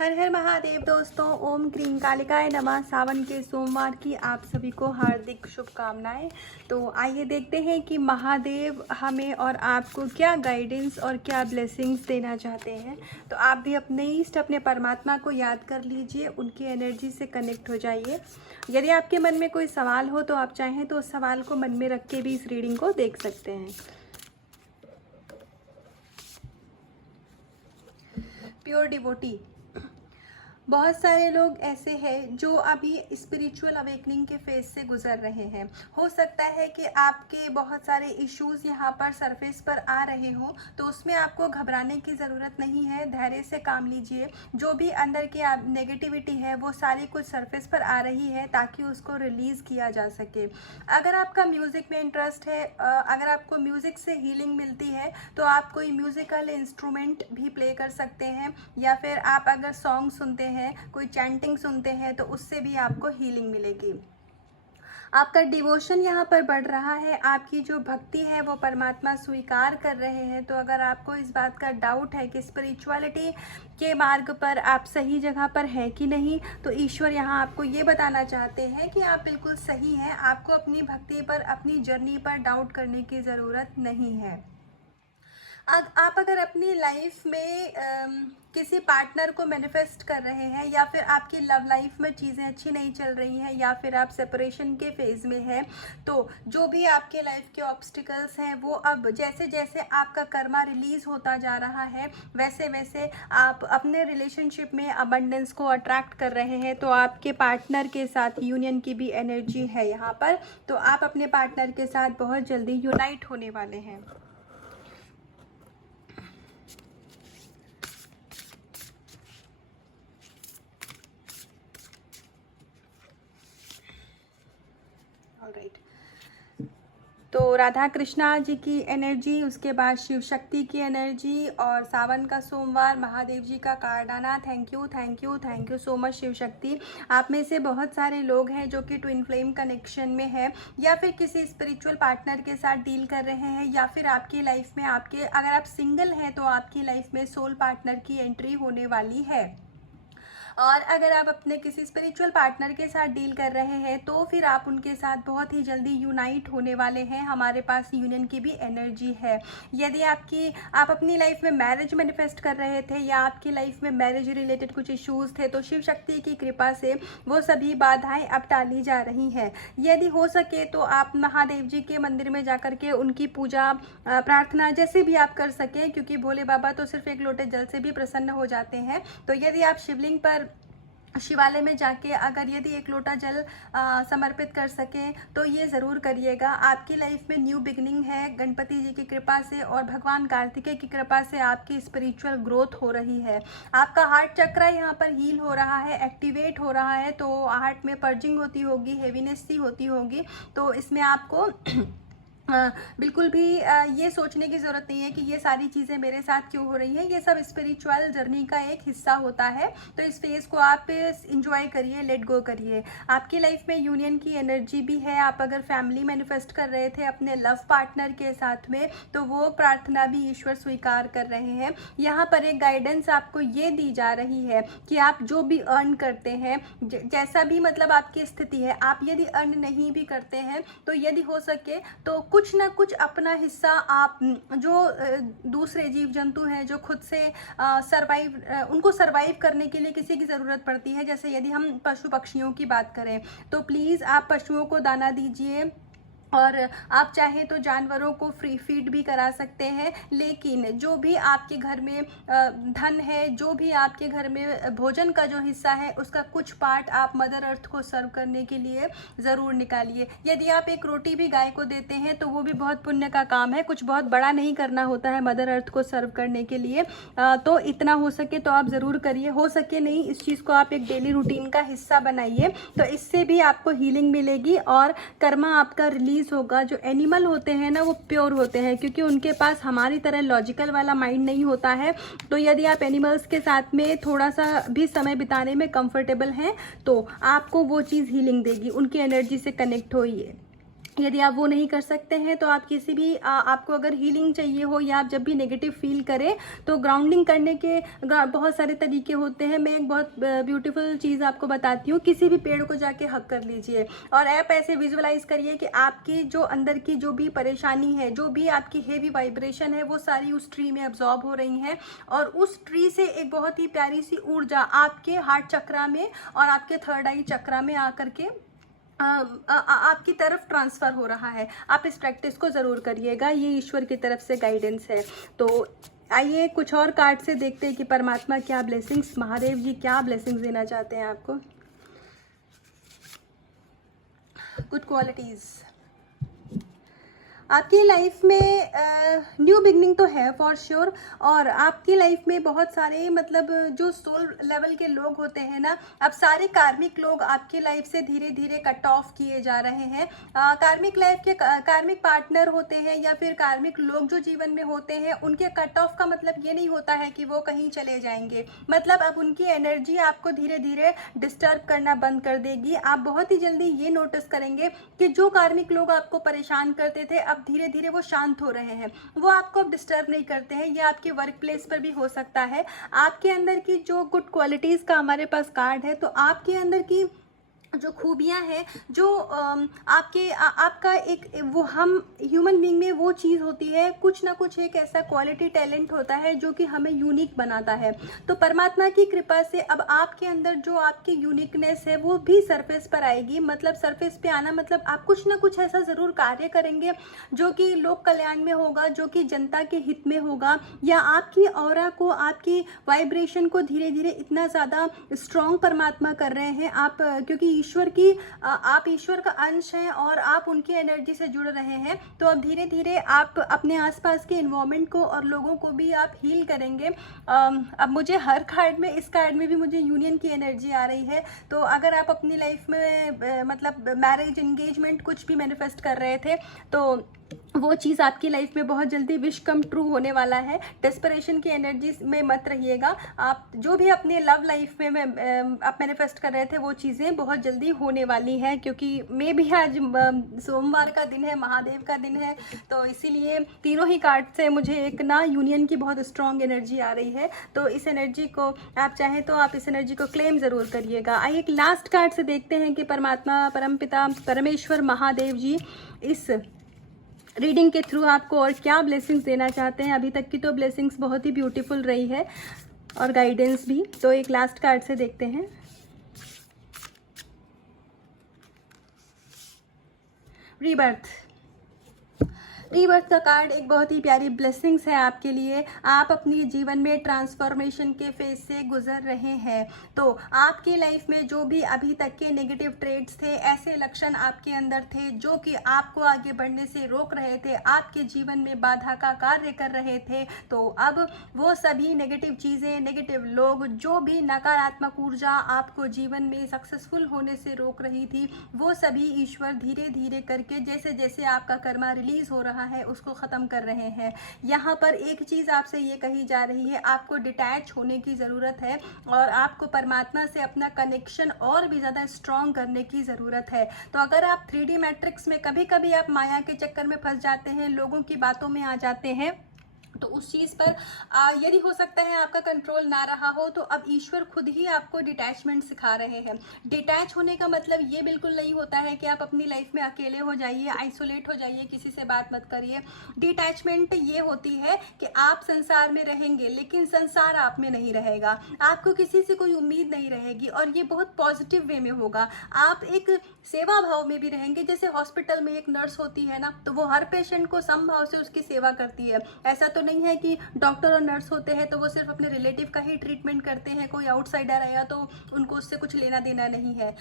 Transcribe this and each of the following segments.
हर हर महादेव दोस्तों, ओम क्रीम कालिकाय नमः। सावन के सोमवार की आप सभी को हार्दिक शुभकामनाएं। तो आइए देखते हैं कि महादेव हमें और आपको क्या गाइडेंस और क्या ब्लेसिंग्स देना चाहते हैं। तो आप भी अपने ईष्ट, अपने परमात्मा को याद कर लीजिए, उनकी एनर्जी से कनेक्ट हो जाइए। यदि आपके मन में कोई सवाल हो तो आप चाहें तो उस सवाल को मन में रख के भी इस रीडिंग को देख सकते हैं। प्योर डिवोटी, बहुत सारे लोग ऐसे हैं जो अभी स्पिरिचुअल अवेकनिंग के फेज से गुजर रहे हैं। हो सकता है कि आपके बहुत सारे इश्यूज यहाँ पर सरफेस पर आ रहे हों, तो उसमें आपको घबराने की ज़रूरत नहीं है। धैर्य से काम लीजिए। जो भी अंदर की नेगेटिविटी है वो सारी कुछ सरफेस पर आ रही है ताकि उसको रिलीज़ किया जा सके। अगर आपका म्यूज़िक में इंटरेस्ट है, अगर आपको म्यूज़िक से हीलिंग मिलती है तो आप कोई म्यूज़िकल इंस्ट्रूमेंट भी प्ले कर सकते हैं, या फिर आप अगर सॉन्ग सुनते हैं, कोई चैंटिंग सुनते हैं, तो उससे भी आपको हीलिंग मिलेगी। आपका डिवोशन यहाँ पर बढ़ रहा है, आपकी जो भक्ति है वो परमात्मा स्वीकार कर रहे हैं। तो अगर आपको इस बात का डाउट है कि स्पिरिचुअलिटी के मार्ग पर आप सही जगह पर हैं कि नहीं, तो ईश्वर यहाँ आपको ये बताना चाहते हैं कि आप बिल्कुल सही हैं। आपको अपनी भक्ति पर, अपनी जर्नी पर डाउट करने की ज़रूरत नहीं है। आप अगर अपनी लाइफ में किसी पार्टनर को मैनिफेस्ट कर रहे हैं, या फिर आपकी लव लाइफ में चीज़ें अच्छी नहीं चल रही हैं, या फिर आप सेपरेशन के फेज़ में हैं, तो जो भी आपके लाइफ के ऑब्स्टिकल्स हैं वो अब जैसे जैसे आपका कर्मा रिलीज़ होता जा रहा है, वैसे वैसे आप अपने रिलेशनशिप में अबंडेंस को अट्रैक्ट कर रहे हैं। तो आपके पार्टनर के साथ यूनियन की भी एनर्जी है यहाँ पर। तो आप अपने पार्टनर के साथ बहुत जल्दी यूनाइट होने वाले हैं। ऑलराइट, तो राधा कृष्णा जी की एनर्जी, उसके बाद शिव शक्ति की एनर्जी, और सावन का सोमवार, महादेव जी का कार्ड आना। Thank you thank you thank you so much Shiv Shakti. आप में से बहुत सारे लोग हैं जो कि ट्विन फ्लेम कनेक्शन में है, या फिर किसी स्पिरिचुअल पार्टनर के साथ डील कर रहे हैं, या फिर आपकी लाइफ में अगर आप सिंगल हैं तो आपकी लाइफ में सोल पार्टनर की एंट्री होने वाली है। और अगर आप अपने किसी स्पिरिचुअल पार्टनर के साथ डील कर रहे हैं तो फिर आप उनके साथ बहुत ही जल्दी यूनाइट होने वाले हैं। हमारे पास यूनियन की भी एनर्जी है। यदि आप अपनी लाइफ में मैरिज मैनिफेस्ट कर रहे थे, या आपकी लाइफ में मैरिज रिलेटेड कुछ इश्यूज थे, तो शिव शक्ति की कृपा से वो सभी बाधाएं अब टाली जा रही हैं। यदि हो सके तो आप महादेव जी के मंदिर में जाकर के उनकी पूजा प्रार्थना जैसे भी आप कर सकें, क्योंकि भोले बाबा तो सिर्फ एक लोटे जल से भी प्रसन्न हो जाते हैं। तो यदि आप शिवलिंग पर, शिवालय में जाके अगर यदि एक लोटा जल समर्पित कर सकें तो ये ज़रूर करिएगा। आपकी लाइफ में न्यू बिगनिंग है गणपति जी की कृपा से, और भगवान कार्तिकेय की कृपा से आपकी स्पिरिचुअल ग्रोथ हो रही है। आपका हार्ट चक्रा यहाँ पर हील हो रहा है, एक्टिवेट हो रहा है। तो हार्ट में पर्जिंग होती होगी, हेवीनेस सी होती होगी, तो इसमें आपको बिल्कुल भी ये सोचने की ज़रूरत नहीं है कि ये सारी चीज़ें मेरे साथ क्यों हो रही हैं। ये सब स्पिरिचुअल जर्नी का एक हिस्सा होता है। तो इस फेज़ को आप इंजॉय करिए, लेट गो करिए। आपकी लाइफ में यूनियन की एनर्जी भी है। आप अगर फैमिली मैनिफेस्ट कर रहे थे अपने लव पार्टनर के साथ में, तो वो प्रार्थना भी ईश्वर स्वीकार कर रहे हैं। यहाँ पर एक गाइडेंस आपको ये दी जा रही है कि आप जो भी अर्न करते हैं, जैसा भी मतलब आपकी स्थिति है, आप यदि अर्न नहीं भी करते हैं तो यदि हो सके तो कुछ ना कुछ अपना हिस्सा आप, जो दूसरे जीव जंतु हैं जो खुद से उनको सरवाइव करने के लिए किसी की ज़रूरत पड़ती है, जैसे यदि हम पशु पक्षियों की बात करें, तो प्लीज़ आप पशुओं को दाना दीजिए। और आप चाहें तो जानवरों को फ्री फीड भी करा सकते हैं। लेकिन जो भी आपके घर में धन है, जो भी आपके घर में भोजन का जो हिस्सा है, उसका कुछ पार्ट आप मदर अर्थ को सर्व करने के लिए ज़रूर निकालिए। यदि आप एक रोटी भी गाय को देते हैं तो वो भी बहुत पुण्य का काम है। कुछ बहुत बड़ा नहीं करना होता है मदर अर्थ को सर्व करने के लिए। तो इतना हो सके तो आप ज़रूर करिए। हो सके नहीं, इस चीज़ को आप एक डेली रूटीन का हिस्सा बनाइए, तो इससे भी आपको हीलिंग मिलेगी और कर्मा आपका रिलीज होगा। जो एनिमल होते हैं ना, वो प्योर होते हैं, क्योंकि उनके पास हमारी तरह लॉजिकल वाला माइंड नहीं होता है। तो यदि आप एनिमल्स के साथ में थोड़ा सा भी समय बिताने में कंफर्टेबल हैं तो आपको वो चीज़ हीलिंग देगी। उनकी एनर्जी से कनेक्ट होइए। यदि आप वो नहीं कर सकते हैं तो आप किसी भी आपको अगर हीलिंग चाहिए हो या आप जब भी नेगेटिव फील करें तो ग्राउंडिंग करने के बहुत सारे तरीके होते हैं। मैं एक बहुत ब्यूटीफुल चीज़ आपको बताती हूँ। किसी भी पेड़ को जाके हक कर लीजिए और आप ऐसे विजुअलाइज करिए कि आपकी जो अंदर की जो भी परेशानी है, जो भी आपकी हेवी वाइब्रेशन है, वो सारी उस ट्री में एब्जॉर्ब हो रही हैं और उस ट्री से एक बहुत ही प्यारी सी ऊर्जा आपके हार्ट चक्रा में और आपके थर्ड आई चक्रा में आकर के आपकी तरफ ट्रांसफ़र हो रहा है। आप इस प्रैक्टिस को ज़रूर करिएगा, ये ईश्वर की तरफ से गाइडेंस है। तो आइए कुछ और कार्ड से देखते हैं कि परमात्मा क्या ब्लेसिंग्स, महादेव जी क्या ब्लेसिंग्स देना चाहते हैं आपको। गुड क्वालिटीज़ आपकी लाइफ में न्यू बिगनिंग तो है फॉर श्योर। और आपकी लाइफ में बहुत सारे मतलब जो सोल लेवल के लोग होते हैं ना, अब सारे कार्मिक लोग आपकी लाइफ से धीरे धीरे कट ऑफ किए जा रहे हैं। कार्मिक लाइफ के कार्मिक पार्टनर होते हैं या फिर कार्मिक लोग जो जीवन में होते हैं, उनके कट ऑफ का मतलब ये नहीं होता है कि वो कहीं चले जाएंगे। मतलब अब उनकी एनर्जी आपको धीरे धीरे डिस्टर्ब करना बंद कर देगी। आप बहुत ही जल्दी ये नोटिस करेंगे कि जो कार्मिक लोग आपको परेशान करते थे अब धीरे धीरे वो शांत हो रहे हैं, वो आपको अब डिस्टर्ब नहीं करते हैं। ये आपके वर्क प्लेस पर भी हो सकता है। आपके अंदर की जो गुड क्वालिटीज़ का हमारे पास कार्ड है, तो आपके अंदर की जो खूबियाँ हैं, जो आपका एक वो हम ह्यूमन बीइंग में वो चीज़ होती है, कुछ ना कुछ एक ऐसा क्वालिटी टैलेंट होता है जो कि हमें यूनिक बनाता है। तो परमात्मा की कृपा से अब आपके अंदर जो आपकी यूनिकनेस है वो भी सरफेस पर आएगी। मतलब सरफेस पे आना मतलब आप कुछ ना कुछ ऐसा ज़रूर कार्य करेंगे जो कि लोक कल्याण में होगा, जो कि जनता के हित में होगा, या आपकी ऑरा को, आपकी वाइब्रेशन को धीरे धीरे इतना ज़्यादा स्ट्रॉन्ग परमात्मा कर रहे हैं आप, क्योंकि आप ईश्वर का अंश हैं और आप उनकी एनर्जी से जुड़ रहे हैं। तो अब धीरे धीरे आप अपने आसपास के इन्वायरमेंट को और लोगों को भी आप हील करेंगे। अब मुझे हर कार्ड में, इस कार्ड में भी मुझे यूनियन की एनर्जी आ रही है। तो अगर आप अपनी लाइफ में मतलब मैरिज, एंगेजमेंट कुछ भी मैनिफेस्ट कर रहे थे तो वो चीज़ आपकी लाइफ में बहुत जल्दी विश कम ट्रू होने वाला है। डेस्परेशन की एनर्जी में मत रहिएगा। आप जो भी अपने लव लाइफ में आप मैनिफेस्ट कर रहे थे वो चीज़ें बहुत जल्दी होने वाली हैं, क्योंकि मे भी आज सोमवार का दिन है, महादेव का दिन है। तो इसीलिए तीनों ही कार्ड से मुझे एक ना यूनियन की बहुत स्ट्रॉन्ग एनर्जी आ रही है। तो इस एनर्जी को आप चाहें तो आप इस एनर्जी को क्लेम ज़रूर करिएगा। आइए एक लास्ट कार्ड से देखते हैं कि परमात्मा, परमपिता, परमेश्वर, महादेव जी इस रीडिंग के थ्रू आपको और क्या ब्लेसिंग्स देना चाहते हैं। अभी तक की तो ब्लेसिंग्स बहुत ही ब्यूटीफुल रही है और गाइडेंस भी। तो एक लास्ट कार्ड से देखते हैं। रीबर्थ, रीबर्थ का कार्ड एक बहुत ही प्यारी ब्लेसिंग्स है आपके लिए। आप अपनी जीवन में ट्रांसफॉर्मेशन के फेज से गुजर रहे हैं। तो आपकी लाइफ में जो भी अभी तक के नेगेटिव ट्रेड्स थे, ऐसे लक्षण आपके अंदर थे जो कि आपको आगे बढ़ने से रोक रहे थे, आपके जीवन में बाधा का कार्य कर रहे थे, तो अब वो सभी नेगेटिव चीज़ें, नेगेटिव लोग, जो भी नकारात्मक ऊर्जा आपको जीवन में सक्सेसफुल होने से रोक रही थी, वो सभी ईश्वर धीरे धीरे करके जैसे जैसे आपका कर्मा रिलीज हो रहा है उसको ख़त्म कर रहे हैं। यहाँ पर एक चीज़ आपसे ये कही जा रही है, आपको डिटैच होने की ज़रूरत है और आपको परमात्मा से अपना कनेक्शन और भी ज़्यादा स्ट्रॉन्ग करने की ज़रूरत है। तो अगर आप 3D मैट्रिक्स में कभी कभी आप माया के चक्कर में फंस जाते हैं, लोगों की बातों में आ जाते हैं, तो उस चीज़ पर यदि हो सकता है आपका कंट्रोल ना रहा हो, तो अब ईश्वर खुद ही आपको डिटैचमेंट सिखा रहे हैं। डिटैच होने का मतलब ये बिल्कुल नहीं होता है कि आप अपनी लाइफ में अकेले हो जाइए, आइसोलेट हो जाइए, किसी से बात मत करिए। डिटैचमेंट ये होती है कि आप संसार में रहेंगे लेकिन संसार आप में नहीं रहेगा, आपको किसी से कोई उम्मीद नहीं रहेगी और ये बहुत पॉजिटिव वे में होगा। आप एक सेवा भाव में भी रहेंगे। जैसे हॉस्पिटल में एक नर्स होती है ना, तो वो हर पेशेंट को समभाव से उसकी सेवा करती है। ऐसा तो नहीं है कि डॉक्टर और नर्स होते हैं तो वो सिर्फ अपने रिलेटिव का ही ट्रीटमेंट करते हैं, कोई आउटसाइडर आया तो उनको उससे कुछ लेना देना नहीं है।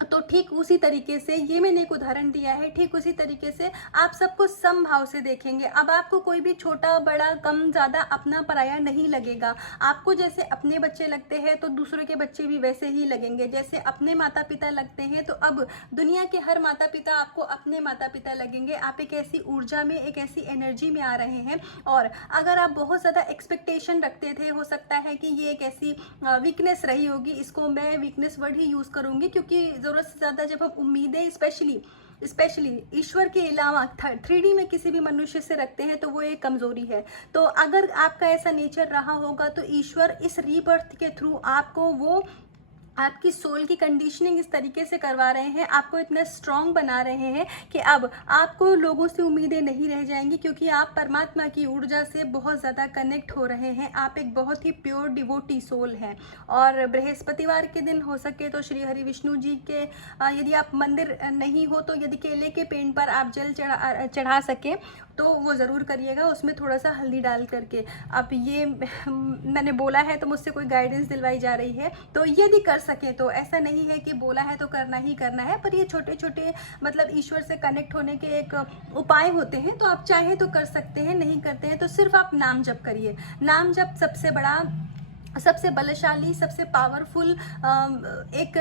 तो ठीक उसी तरीके से, ये मैंने एक उदाहरण दिया है, ठीक उसी तरीके से आप सबको समभाव से देखेंगे। अब आपको कोई भी छोटा बड़ा कम ज़्यादा अपना पराया नहीं लगेगा। आपको जैसे अपने बच्चे लगते हैं तो दूसरों के बच्चे भी वैसे ही लगेंगे। जैसे अपने माता पिता लगते हैं तो अब दुनिया के हर माता पिता आपको अपने माता पिता लगेंगे। आप एक ऐसी ऊर्जा में, एक ऐसी एनर्जी में आ रहे हैं। और अगर आप बहुत ज़्यादा एक्सपेक्टेशन रखते थे, हो सकता है कि ये एक ऐसी वीकनेस रही होगी, इसको मैं वीकनेस वर्ड ही यूज़ करूँगी, क्योंकि ज़रूरत से ज़्यादा जब हम उम्मीदें, स्पेशली स्पेशली ईश्वर के अलावा 3D में किसी भी मनुष्य से रखते हैं तो वो एक कमज़ोरी है। तो अगर आपका ऐसा नेचर रहा होगा तो ईश्वर इस रीबर्थ के थ्रू आपको वो आपकी सोल की कंडीशनिंग इस तरीके से करवा रहे हैं, आपको इतना स्ट्रांग बना रहे हैं कि अब आपको लोगों से उम्मीदें नहीं रह जाएंगी, क्योंकि आप परमात्मा की ऊर्जा से बहुत ज़्यादा कनेक्ट हो रहे हैं। आप एक बहुत ही प्योर डिवोटी सोल हैं। और बृहस्पतिवार के दिन हो सके तो श्री हरि विष्णु जी के यदि आप मंदिर नहीं हो तो यदि केले के पेड़ पर आप जल चढ़ा सकें तो वो ज़रूर करिएगा, उसमें थोड़ा सा हल्दी डाल करके। अब ये मैंने बोला है तो मुझसे कोई गाइडेंस दिलवाई जा रही है, तो यदि कर सके तो, ऐसा नहीं है कि बोला है तो करना ही करना है, पर ये छोटे छोटे मतलब ईश्वर से कनेक्ट होने के एक उपाय होते हैं, तो आप चाहे तो कर सकते हैं, नहीं करते हैं तो सिर्फ आप नाम जप करिए। नाम जप सबसे बड़ा, सबसे बलशाली, सबसे पावरफुल एक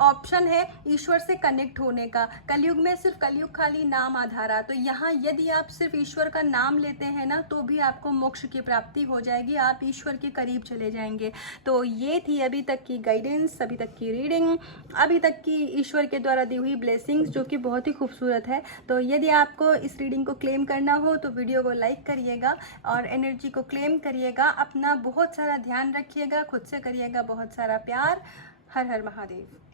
ऑप्शन है ईश्वर से कनेक्ट होने का। कलयुग में सिर्फ कलयुग खाली नाम आधारा, तो यहाँ यदि आप सिर्फ ईश्वर का नाम लेते हैं ना तो भी आपको मोक्ष की प्राप्ति हो जाएगी, आप ईश्वर के करीब चले जाएंगे। तो ये थी अभी तक की गाइडेंस, अभी तक की रीडिंग, अभी तक की ईश्वर के द्वारा दी हुई ब्लेसिंग्स, जो कि बहुत ही खूबसूरत है। तो यदि आपको इस रीडिंग को क्लेम करना हो तो वीडियो को लाइक करिएगा और एनर्जी को क्लेम करिएगा। अपना बहुत सारा ध्यान रखिएगा, खुद से करिएगा बहुत सारा प्यार। हर हर महादेव।